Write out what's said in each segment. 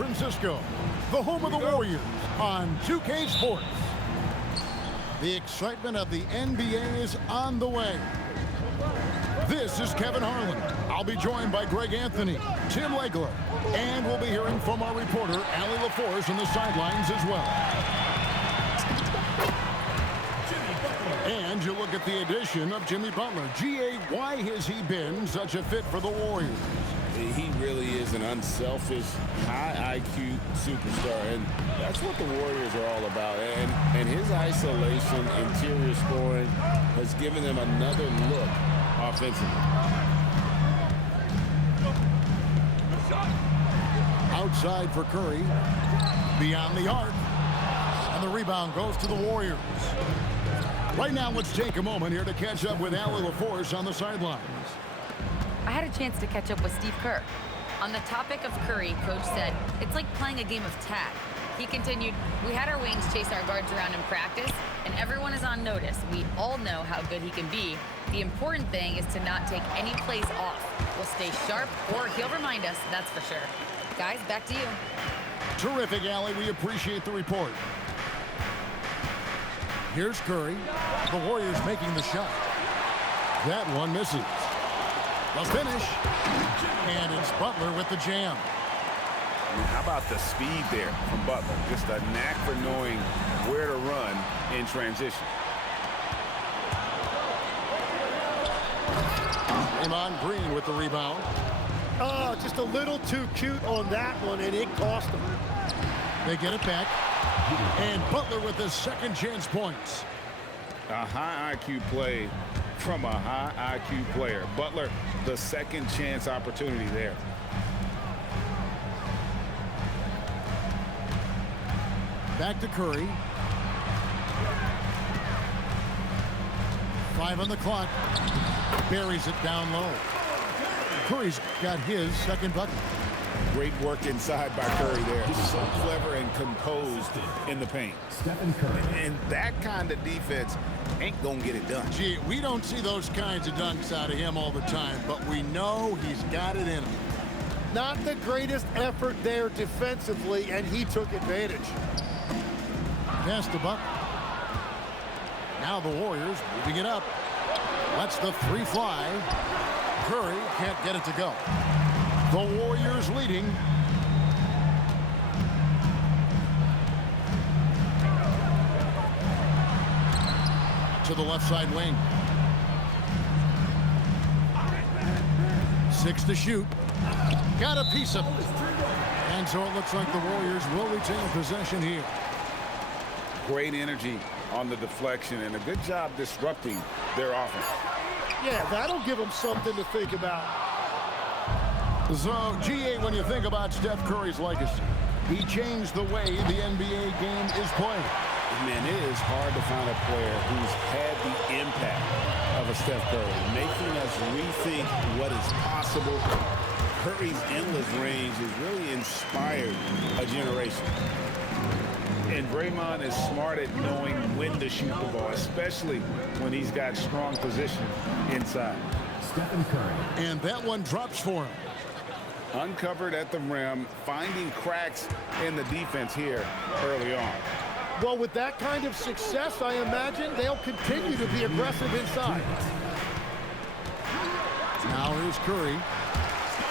Francisco, the home of the Warriors on 2K Sports. The excitement of the NBA is on the way. This is Kevin Harlan. I'll be joined by Greg Anthony, Tim Legler, and we'll be hearing from our reporter, Allie LaForce, on the sidelines as well. And you look at the addition of Jimmy Butler. G.A., why has he been such a fit for the Warriors? He really is an unselfish, high IQ superstar, and that's what the Warriors are all about. And his isolation, interior scoring has given them another look offensively. Outside for Curry, beyond the arc, and the rebound goes to the Warriors. Right now, let's take a moment here to catch up with Allie LaForce on the sidelines. I had a chance to catch up with Steve Kerr. On the topic of Curry, Coach said, it's like playing a game of tag. He continued, we had our wings chase our guards around in practice, and everyone is on notice. We all know how good he can be. The important thing is to not take any plays off. We'll stay sharp, or he'll remind us, that's for sure. Guys, back to you. Terrific, Allie. We appreciate the report. Here's Curry. The Warriors making the shot. That one misses. The finish. And it's Butler with the jam. How about the speed there from Butler? Just a knack for knowing where to run in transition. Draymond Green with the rebound. Oh, just a little too cute on that one, and it cost them. They get it back. And Butler with his second chance points. A high IQ play from a high IQ player. Butler, the second chance opportunity there. Back to Curry. 5 on the clock. Buries it down low. Curry's got his second bucket. Great work inside by Curry there. So clever and composed in the paint. Stephen Curry. And that kind of defense ain't gonna get it done. Gee, we don't see those kinds of dunks out of him all the time, but we know he's got it in him. Not the greatest effort there defensively, and he took advantage. Pass to Butler. Now the Warriors moving it up. Lets the three fly. Curry can't get it to go. The Warriors leading. To the left side wing. 6 to shoot. Got a piece of it. And so it looks like the Warriors will retain possession here. Great energy on the deflection and a good job disrupting their offense. Yeah, that'll give them something to think about. So, G.A., when you think about Steph Curry's legacy, he changed the way the NBA game is played. Man, it is hard to find a player who's had the impact of a Steph Curry, making us rethink what is possible. Curry's endless range has really inspired a generation. And Draymond is smart at knowing when to shoot the ball, especially when he's got strong position inside. Stephen Curry. And that one drops for him. Uncovered at the rim, finding cracks in the defense here early on. Well, with that kind of success, I imagine they'll continue to be aggressive inside. Now here's Curry.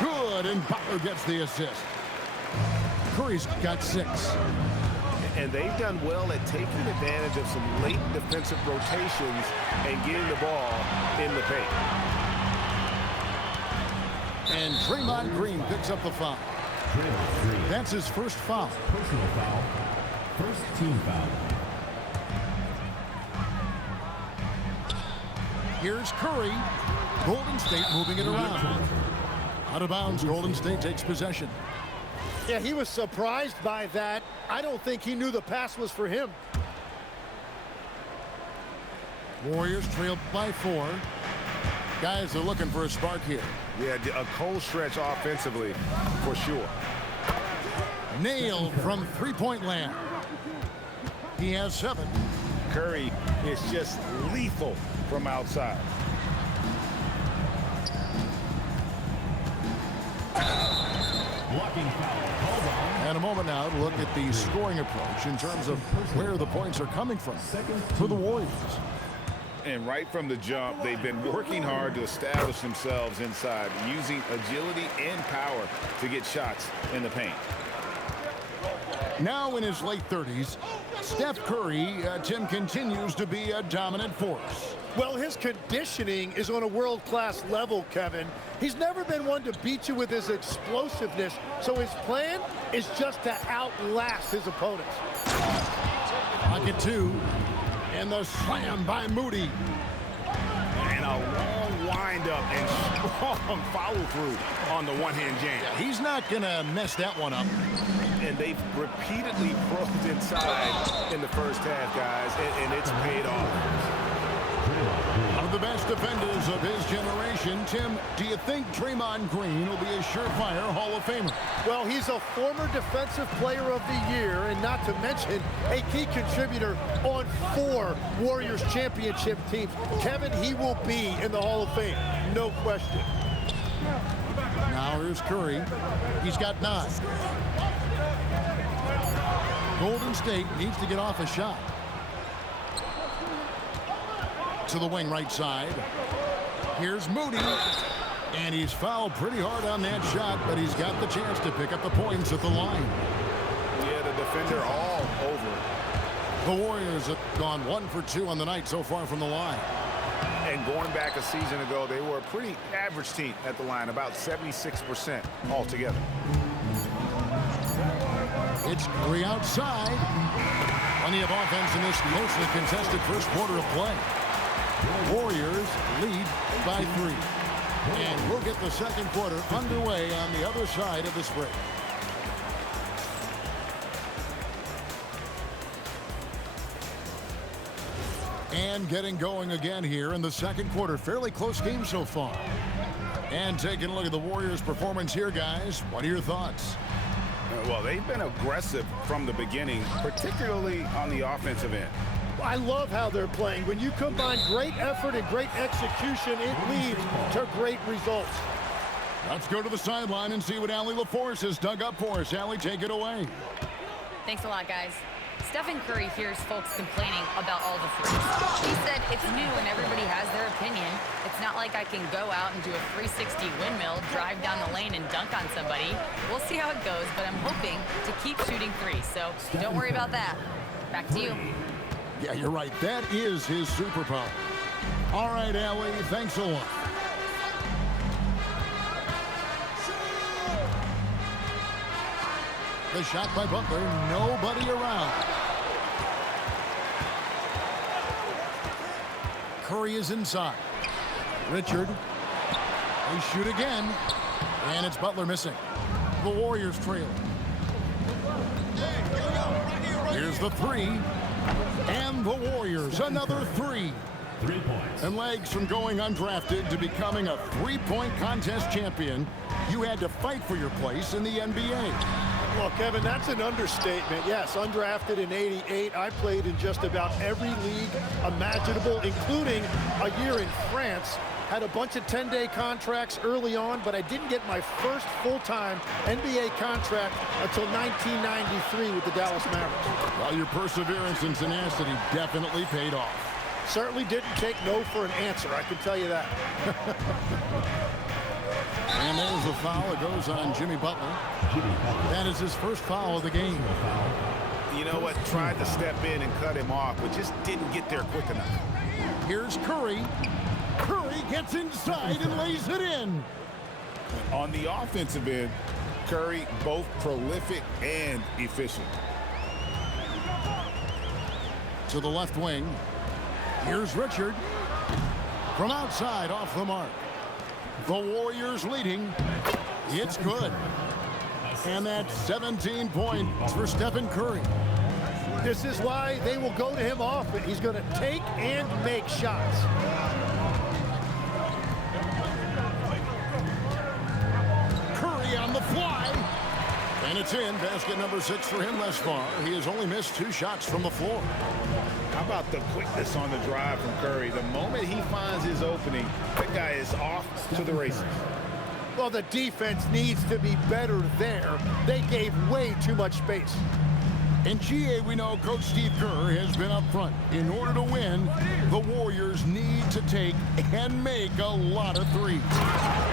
Good, and Butler gets the assist. Curry's got 6. And they've done well at taking advantage of some late defensive rotations and getting the ball in the paint. And Draymond Green picks up the foul. That's his first foul. Personal foul. First team foul. Here's Curry. Golden State moving it around. Out of bounds, Golden State takes possession. Yeah, he was surprised by that. I don't think he knew the pass was for him. Warriors trailed by 4. Guys are looking for a spark here. Yeah, a cold stretch offensively, for sure. Nailed from three-point land. He has 7. Curry is just lethal from outside. Blocking foul. Called on. And a moment now to look at the scoring approach in terms of where the points are coming from for the Warriors. And right from the jump, they've been working hard to establish themselves inside, using agility and power to get shots in the paint. Now in his late 30s, Steph Curry, Tim, continues to be a dominant force. Well, his conditioning is on a world-class level, Kevin. He's never been one to beat you with his explosiveness, so his plan is just to outlast his opponents. Pocket two, and the slam by Moody. And a long windup and strong follow-through on the one-hand jam. Yeah, he's not going to mess that one up. And they've repeatedly probed inside in the first half, guys, and it's paid off. One of the best defenders of his generation, Tim, do you think Draymond Green will be a surefire Hall of Famer? Well, he's a former Defensive Player of the Year, and not to mention a key contributor on 4 Warriors championship teams. Kevin, he will be in the Hall of Fame, no question. Now here's Curry. He's got 9. Golden State needs to get off a shot. To the wing right side. Here's Moody. And he's fouled pretty hard on that shot, but he's got the chance to pick up the points at the line. Yeah, the defender all over. The Warriors have gone 1 for 2 on the night so far from the line. And going back a season ago, they were a pretty average team at the line, about 76% altogether. It's Curry outside. Plenty of offense in this closely contested first quarter of play. Warriors lead by 3. And we'll get the second quarter underway on the other side of this break. And getting going again here in the second quarter. Fairly close game so far. And taking a look at the Warriors' performance here, guys. What are your thoughts? Well, they've been aggressive from the beginning, particularly on the offensive end. I love how they're playing. When you combine great effort and great execution, it leads to great results. Let's go to the sideline and see what Allie LaForce has dug up for us. Allie, take it away. Thanks a lot, guys. Stephen Curry hears folks complaining about all the threes. He said it's new and everybody has their opinion. It's not like I can go out and do a 360 windmill, drive down the lane and dunk on somebody. We'll see how it goes, but I'm hoping to keep shooting threes, so don't worry about that. Back to you. Yeah, you're right. That is his superpower. All right, Allie, thanks a lot. The shot by Butler, nobody around. Curry is inside. Richard. They shoot again. And it's Butler missing. The Warriors trail. Here's the 3. And the Warriors, another 3. 3 points. And legs from going undrafted to becoming a 3-point contest champion, you had to fight for your place in the NBA. Well, Kevin, that's an understatement. Yes, undrafted in '88. I played in just about every league imaginable, including a year in France. Had a bunch of 10-day contracts early on, but I didn't get my first full-time NBA contract until 1993 with the Dallas Mavericks. Well, your perseverance and tenacity definitely paid off. Certainly didn't take no for an answer, I can tell you that. And there's a foul. It goes on Jimmy Butler. That is his first foul of the game. You know what? Tried to step in and cut him off, but just didn't get there quick enough. Here's Curry. Curry gets inside and lays it in. On the offensive end, Curry both prolific and efficient. To the left wing. Here's Richard. From outside, off the mark. The Warriors leading. It's good. And that's 17 points for Stephen Curry. This is why they will go to him often. He's going to take and make shots. Curry on the fly. And it's in. Basket number 6 for him thus far. He has only missed 2 shots from the floor. How about the quickness on the drive from Curry? The moment he finds his opening, that guy is off to the races. Well, the defense needs to be better there. They gave way too much space. In GA, we know Coach Steve Kerr has been up front. In order to win, the Warriors need to take and make a lot of threes.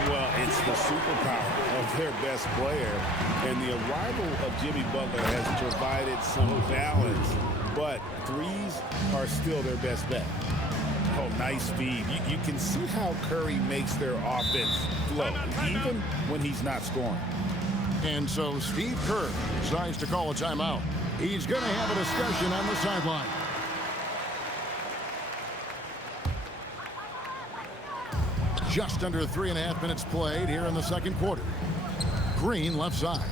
Well, it's the superpower of their best player, and the arrival of Jimmy Butler has provided some balance, but threes are still their best bet. Oh, nice feed. You can see how Curry makes their offense flow, even when he's not scoring. And so Steve Kerr decides to call a timeout. He's going to have a discussion on the sideline. Just under 3.5 minutes played here in the second quarter. Green left side.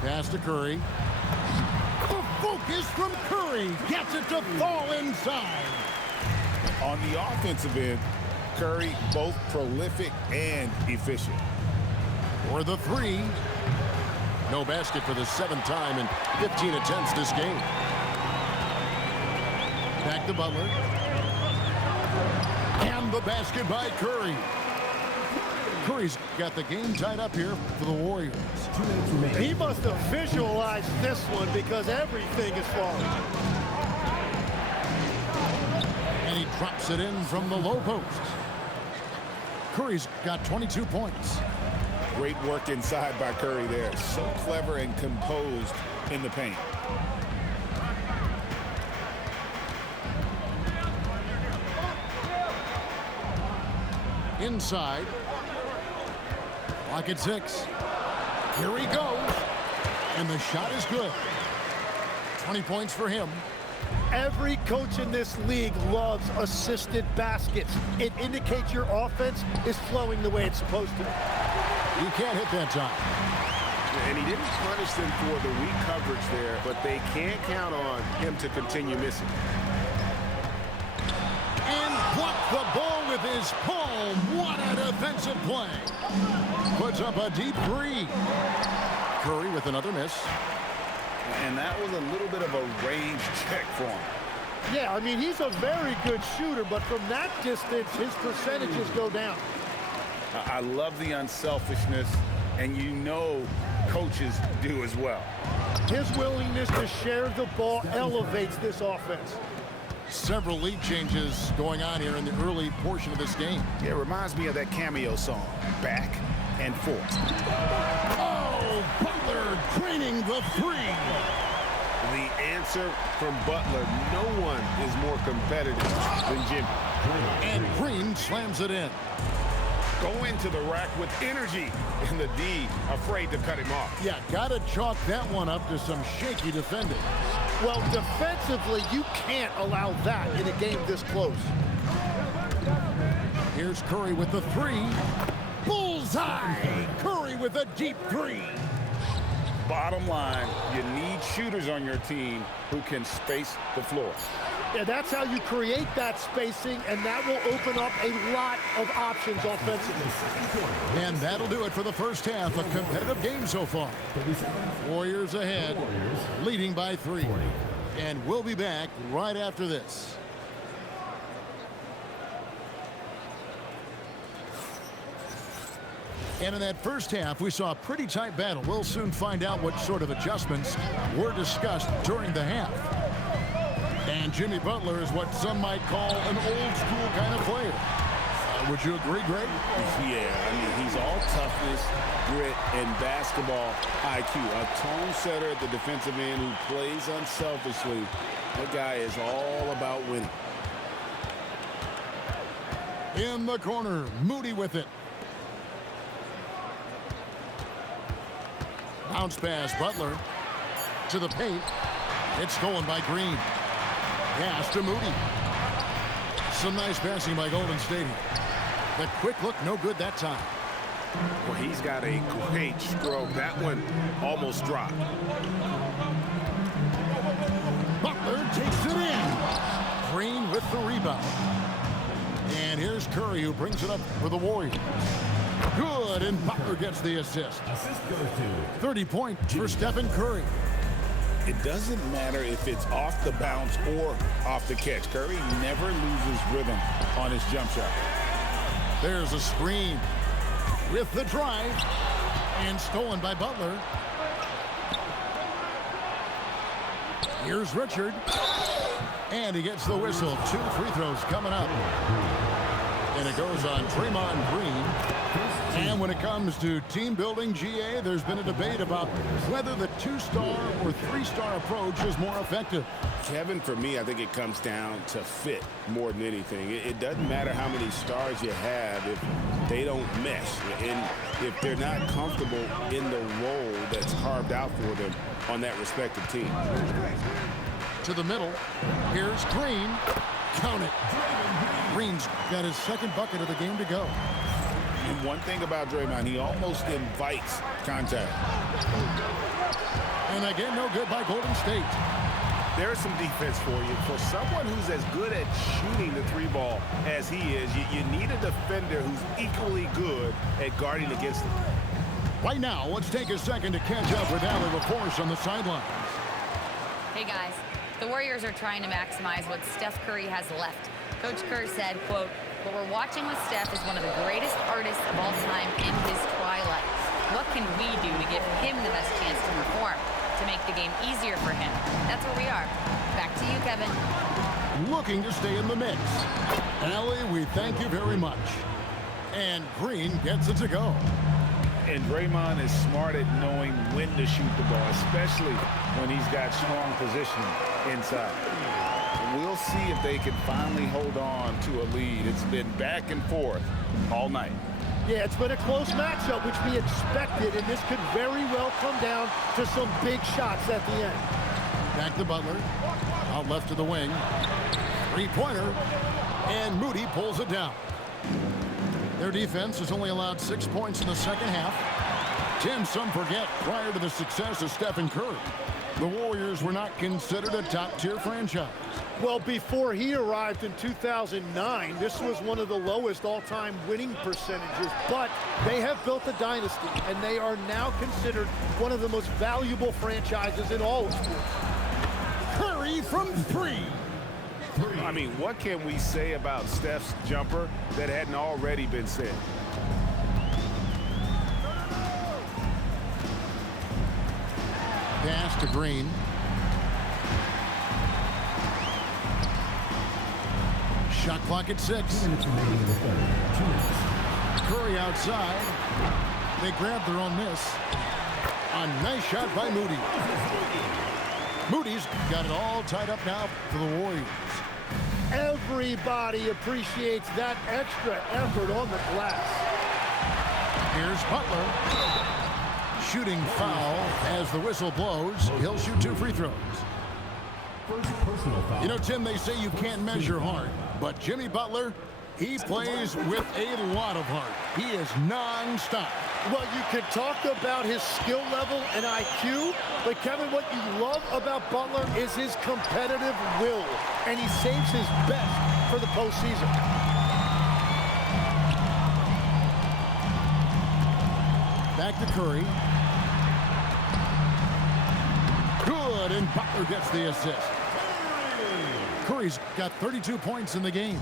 Pass to Curry. The focus from Curry gets it to fall inside. On the offensive end, Curry both prolific and efficient. For the three. No basket for the 7th time in 15 attempts this game. Back to Butler. And the basket by Curry. Curry's got the game tied up here for the Warriors. 2 minutes remaining. He must have visualized this one because everything is falling. And he drops it in from the low post. Curry's got 22 points. Great work inside by Curry there. So clever and composed in the paint. Inside. Clock at 6. Here he goes. And the shot is good. 20 points for him. Every coach in this league loves assisted baskets. It indicates your offense is flowing the way it's supposed to. You can't hit that time. And he didn't punish them for the weak coverage there, but they can't count on him to continue missing. And blocked the ball with his palm. What a defensive play. Puts up a deep three. Curry with another miss. And that was a little bit of a range check for him. Yeah, I mean, he's a very good shooter, but from that distance, his percentages go down. I love the unselfishness, and you know coaches do as well. His willingness to share the ball elevates this offense. Several lead changes going on here in the early portion of this game. It reminds me of that Cameo song, Back and Forth. Oh, Butler draining the three. The answer from Butler, no one is more competitive than Jimmy. And Green slams it in. Go into the rack with energy, and the D afraid to cut him off. Yeah, gotta chalk that one up to some shaky defending. Well, defensively, you can't allow that in a game this close. Here's Curry with the three. Bullseye! Curry with a deep three. Bottom line, you need shooters on your team who can space the floor. Yeah, that's how you create that spacing, and that will open up a lot of options offensively. And that'll do it for the first half. A competitive game so far. Warriors ahead, leading by 3. And we'll be back right after this. And in that first half, we saw a pretty tight battle. We'll soon find out what sort of adjustments were discussed during the half. And Jimmy Butler is what some might call an old-school kind of player. Would you agree, Greg? Yeah, I mean, he's all toughness, grit, and basketball IQ. A tone setter at the defensive end who plays unselfishly. That guy is all about winning. In the corner, Moody with it. Bounce pass, Butler to the paint. It's stolen by Green. Pass to Moody. Some nice passing by Golden State. The quick look, no good that time. Well, he's got a great stroke. That one almost dropped. Butler takes it in. Green with the rebound. And here's Curry, who brings it up for the Warriors. Good, and Butler gets the assist. Assist goes to 30 points for Stephen Curry. It doesn't matter if it's off the bounce or off the catch. Curry never loses rhythm on his jump shot. There's a screen. with the drive. And stolen by Butler. Here's Richard. And he gets the whistle. 2 free throws coming up. And it goes on Draymond Green. And when it comes to team building, GA, there's been a debate about whether the 2-star or 3-star approach is more effective. Kevin, for me, I think it comes down to fit more than anything. It doesn't matter how many stars you have if they don't mesh. And if they're not comfortable in the role that's carved out for them on that respective team. To the middle. Here's Green. Count it. Green's got his second bucket of the game to go. And one thing about Draymond, he almost invites contact. And again, no good by Golden State. There's some defense for you. For someone who's as good at shooting the 3-ball as he is, you need a defender who's equally good at guarding against him. Right now, let's take a second to catch up with Allie LaForce on the sidelines. Hey guys, the Warriors are trying to maximize what Steph Curry has left. Coach Kerr said, quote, "What we're watching with Steph is one of the greatest artists of all time in his twilight. What can we do to give him the best chance to perform, to make the game easier for him?" That's where we are. Back to you, Kevin. Looking to stay in the mix. Allie, we thank you very much. And Green gets it to go. And Draymond is smart at knowing when to shoot the ball, especially when he's got strong positioning inside. We'll see if they can finally hold on to a lead. It's been back and forth all night. Yeah, it's been a close matchup, which we expected, and this could very well come down to some big shots at the end. Back to Butler. Out left to the wing. 3-pointer. And Moody pulls it down. Their defense has only allowed 6 points in the second half. Tim, some forget, prior to the success of Stephen Curry, the Warriors were not considered a top-tier franchise. Well, before he arrived in 2009, this was one of the lowest all-time winning percentages, but they have built a dynasty, and they are now considered one of the most valuable franchises in all of sports. Curry from 3. I mean, what can we say about Steph's jumper that hadn't already been said? Pass to Green. Shot clock at 6. 2 minutes remaining in the third. 2 minutes. Curry outside. They grab their own miss. A nice shot by Moody. Moody's got it all tied up now for the Warriors. Everybody appreciates that extra effort on the glass. Here's Butler. Shooting foul as the whistle blows. He'll shoot 2 free throws. First personal foul. You know, Tim, they say you can't measure heart, but Jimmy Butler, he plays with a lot of heart. He is non-stop. Well, you can talk about his skill level and IQ, but Kevin, what you love about Butler is his competitive will, and he saves his best for the postseason. Back to Curry. Good, and Butler gets the assist. Curry's got 32 points in the game.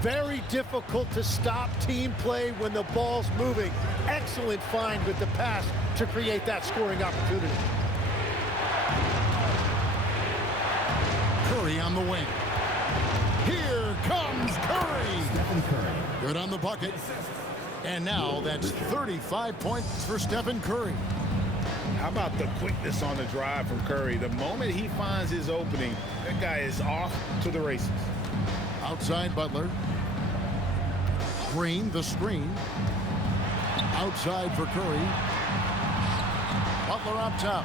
Very difficult to stop team play when the ball's moving. Excellent find with the pass to create that scoring opportunity. Curry on the wing. Here comes Curry. Stephen Curry. Good on the bucket. And now that's 35 points for Stephen Curry. How about the quickness on the drive from Curry? The moment he finds his opening, that guy is off to the races. Outside Butler. Green, the screen. Outside for Curry. Butler up top.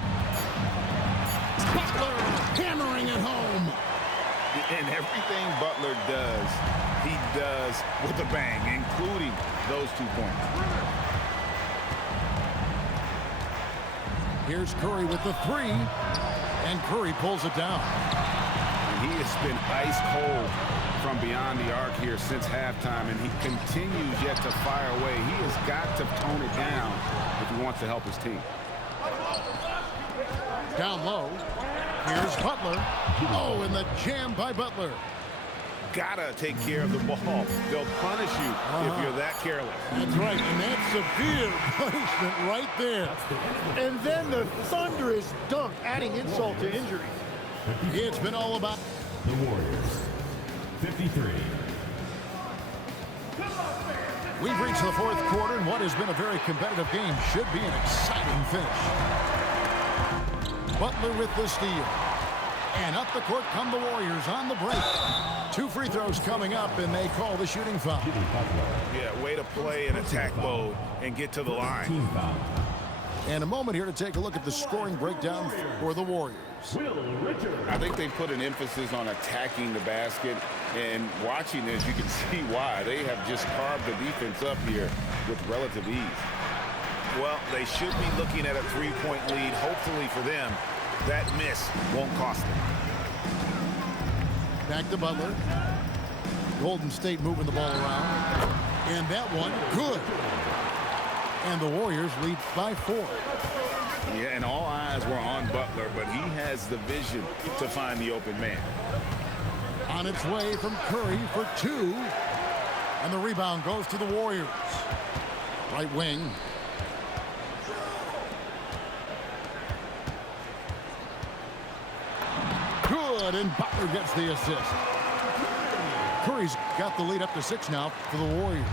Butler hammering it home. And everything Butler does, he does with a bang, including those 2 points. Here's Curry with the 3. And Curry pulls it down. And he has been ice cold from beyond the arc here since halftime, and he continues yet to fire away. He has got to tone it down if he wants to help his team. Down low. Here's Butler. Oh, and the jam by Butler. gotta take care of the ball. They'll punish you if you're that careless. That's right, and that's severe punishment right there. And then the thunderous dunk, adding insult to injury. It's been all about The Warriors, 53. We've reached the fourth quarter, and what has been a very competitive game should be an exciting finish. Butler with the steal. And up the court come the Warriors on the break. 2 free throws coming up, and they call the shooting foul. Yeah, way to play in attack mode and get to the line. Team foul. And a moment here to take a look at the scoring breakdown for the Warriors. I think they put an emphasis on attacking the basket, and watching this, you can see why. They have just carved the defense up here with relative ease. Well, they should be looking at a 3-point lead. Hopefully for them, that miss won't cost them. Back to Butler. Golden State moving the ball around. And that one, good. And the Warriors lead by 4. Yeah, and all eyes were on Butler, but he has the vision to find the open man. On its way from Curry for 2. And the rebound goes to the Warriors. Right wing. Good, and Butler gets the assist. Curry's got the lead up to 6 now for the Warriors.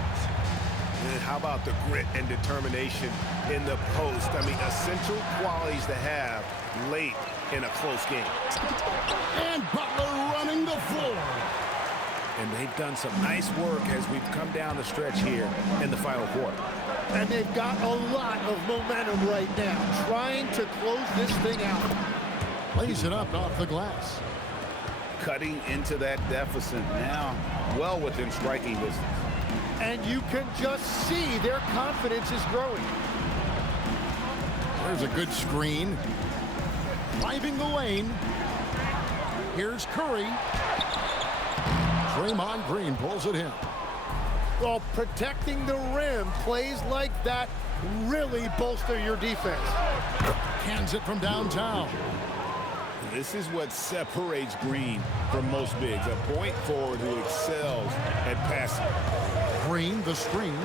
And how about the grit and determination in the post? I mean, essential qualities to have late in a close game. And Butler running the floor. And they've done some nice work as we've come down the stretch here in the final quarter. And they've got a lot of momentum right now, trying to close this thing out. Lays it up off the glass. Cutting into that deficit now, well within striking distance. And you can just see their confidence is growing. There's a good screen. Driving the lane. Here's Curry. Draymond Green pulls it in. Well, protecting the rim, plays like that really bolster your defense. Cans it from downtown. This is what separates Green from most bigs. A point forward who excels at passing. Green, the screen,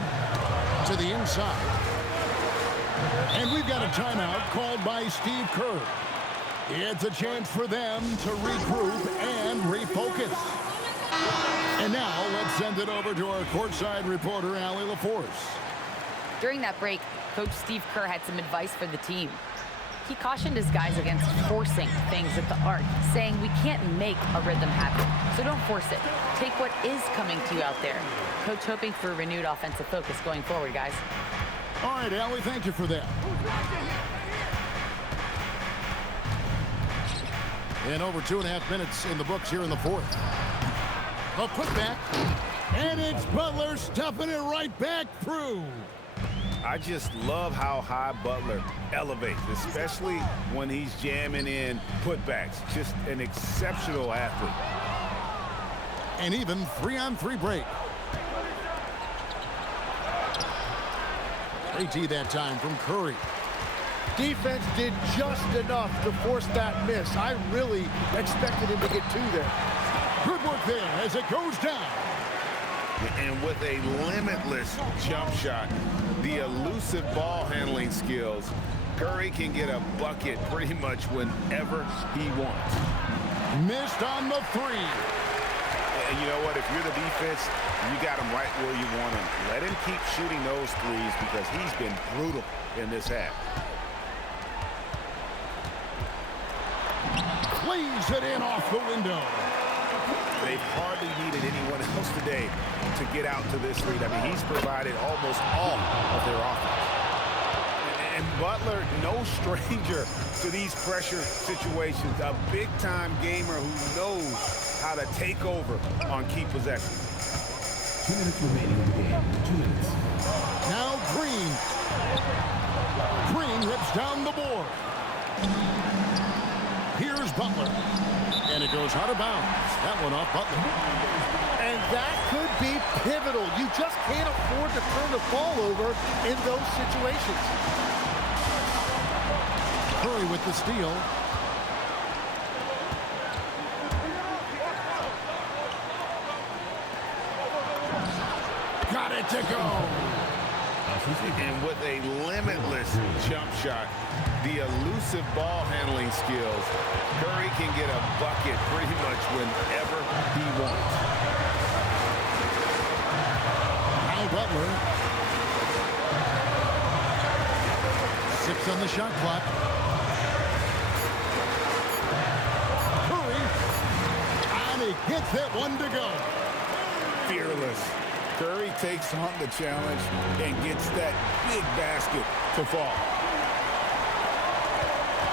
to the inside. And we've got a timeout called by Steve Kerr. It's a chance for them to regroup and refocus. And now let's send it over to our courtside reporter, Allie LaForce. During that break, Coach Steve Kerr had some advice for the team. He cautioned his guys against forcing things at the arc, saying we can't make a rhythm happen, so don't force it. Take what is coming to you out there. Coach hoping for a renewed offensive focus going forward, guys. All right, Allie, thank you for that. And over 2.5 minutes in the books here in the fourth. A putback, and it's Butler stuffing it right back through. I just love how high Butler elevates, especially when he's jamming in putbacks. Just an exceptional athlete. And even 3-on-3 break. AT that time from Curry. Defense did just enough to force that miss. I really expected him to get 2 there. Good work there as it goes down. And with a limitless jump shot, the elusive ball handling skills, Curry can get a bucket pretty much whenever he wants. Missed on the 3. And you know what? If you're the defense, you got him right where you want him. Let him keep shooting those threes because he's been brutal in this half. Plays it in off the window. They've hardly needed anyone else today to get out to this lead. I mean, he's provided almost all of their offense. And Butler, no stranger to these pressure situations. A big-time gamer who knows how to take over on key possessions. 2 minutes remaining in the game. 2 minutes. Now Green. Green rips down the board. Here's Butler. And it goes out of bounds. That one off Butler. And that could be pivotal. You just can't afford to turn the ball over in those situations. Curry with the steal. it to go. And with a limitless jump shot, the elusive ball handling skills, Curry can get a bucket pretty much whenever he wants. Now Butler. 6 on the shot clock. Curry. And he gets that one to go. Fearless. Curry takes on the challenge and gets that big basket to fall.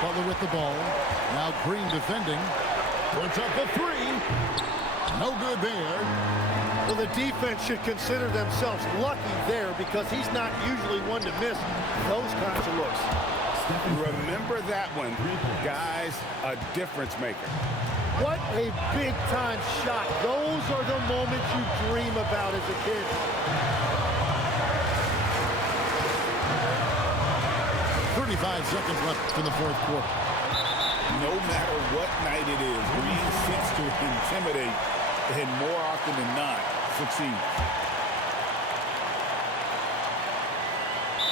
Butler with the ball. Now Green defending. Puts up a 3. No good there. Well, the defense should consider themselves lucky there because he's not usually one to miss those kinds of looks. Remember that one, guys, a difference maker. What a big-time shot. Those are the moments you dream about as a kid. Seconds left in the fourth quarter. No matter what night it is, Green seeks to intimidate and more often than not succeed.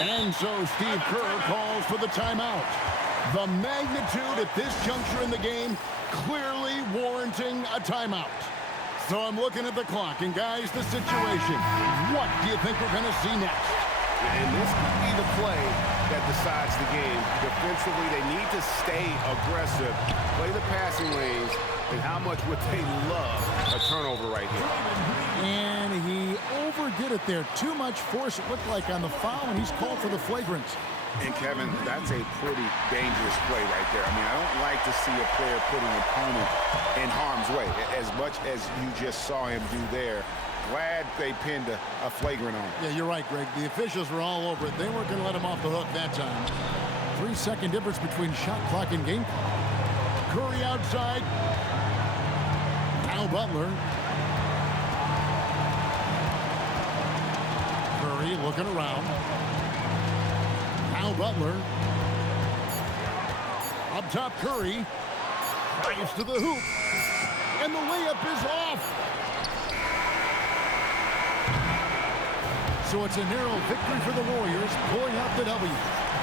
And so Steve Kerr calls for the timeout. The magnitude at this juncture in the game clearly warranting a timeout. So I'm looking at the clock, and guys, the situation. What do you think we're going to see next? And this could be the play that decides the game. Defensively, they need to stay aggressive, play the passing lanes, and how much would they love a turnover right here. And he overdid it there. Too much force, it looked like, on the foul, and he's called for the flagrant. And, Kevin, that's a pretty dangerous play right there. I mean, I don't like to see a player put an opponent in harm's way, as much as you just saw him do there. Glad they pinned a flagrant on him. Yeah, you're right, Greg. The officials were all over it. They weren't going to let him off the hook that time. 3-second difference between shot clock and game clock. Curry outside. Now Butler. Curry looking around. Now Butler. Up top, Curry. Drives to the hoop. And the layup is off. So it's a narrow victory for the Warriors, pulling out the W.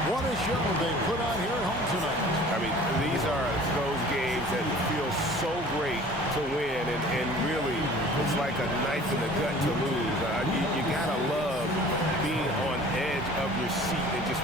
What a show they put on here at home tonight. I mean, these are those games that feel so great to win, and really, it's like a knife in the gut to lose. You gotta love being on edge of your seat and just